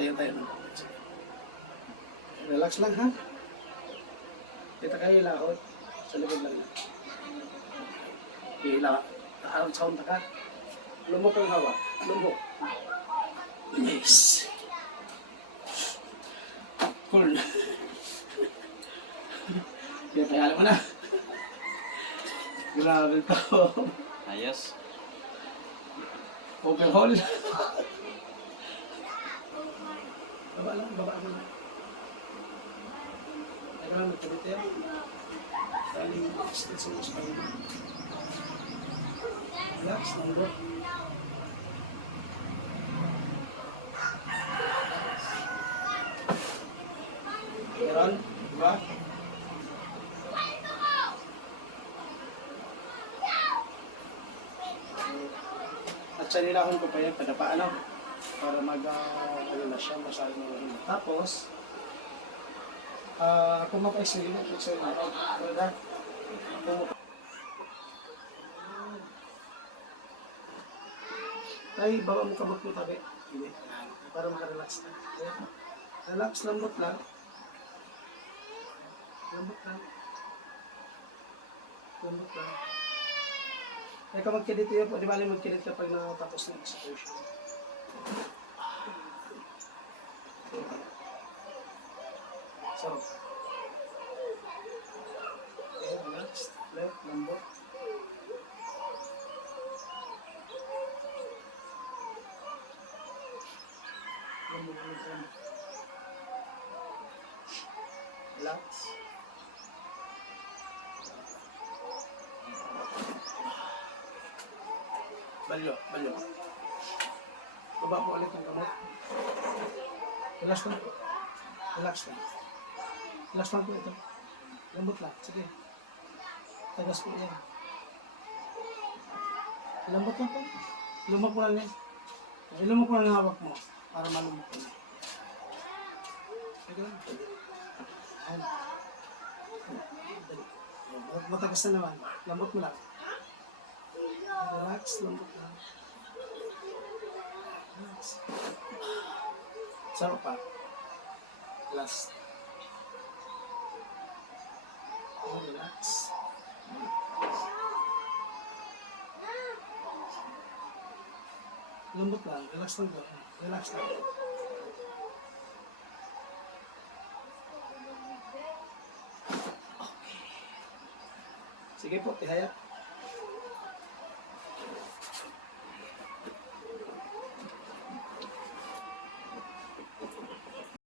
tayo na. Relax lang ha. Kita kayo laot. Sa likod lang yan. Hila. Sound ka. Lumok ang hawa. Lumok. Yes. Cool. Kaya kaya mo na. Grabe to. Ayos. Overhaul. Baba lang, baba mo na. Teka lang, nagkabit yan. Taling distance mo sa kanya. Relax, nanggo. Meron, diba? At sa nilahon ko pa yan, padapa ano, para ano na siya, masyado na. Tapos, kung mapa-explain mo, explain mo. Wala. Ay, bawa mo kabot mo tabi. Hindi. Para makarelax na. Relax, lambot lang. Lambot lang. Lambot lang. Kaya ka magkidit yun po, di ba magkidit kapag nakatapos ng execution. So, okay, relax, left, lambot. Lambot, lambot. Relax. Balyo, balyo. Baba po ulit ang kamot. Relax lang po. Relax lang. Relax lang po ito. Lambot lang. Sige. Tagas po yan. Lambot lang po. Lumok mo lang yan. Ilumok mo lang ang hawak mo para malumok mo. Sige lang. Ayan. Matagas na naman. Lambot mo lang. Relax, lambot lang. Relax. Sarap pa. Last. Relax. Lambot lang. Relax lang po. Relax lang. Okay. Sige po, tihaya.